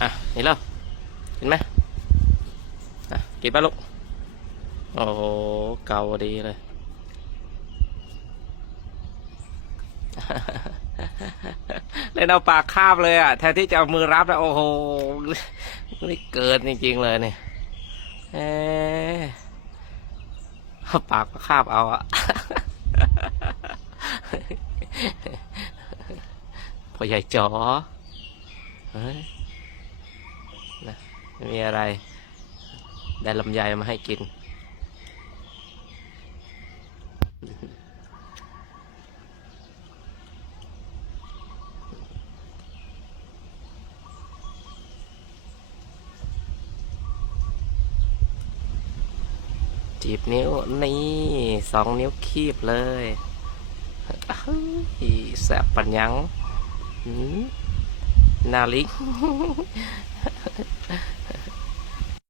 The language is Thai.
อะนี่แล้วกินไหมอะกินปะลูกโอ้โหเก่าดีเลยเล่นเอาปากคาบเลยอะแทนที่จะเอามือรับแล้วโอ้โหนี่เกินจริงๆเลยเนี่ยเอ๊ะเอปากคาบเอาอะพ่อใหญ่จ๋อเฮ้ย นะไม่มีอะไร ได้ลำไยมาให้กิน จีบนิ้ว นี่สองนิ้วคีบเลยแสบปัญญังนาลิก put.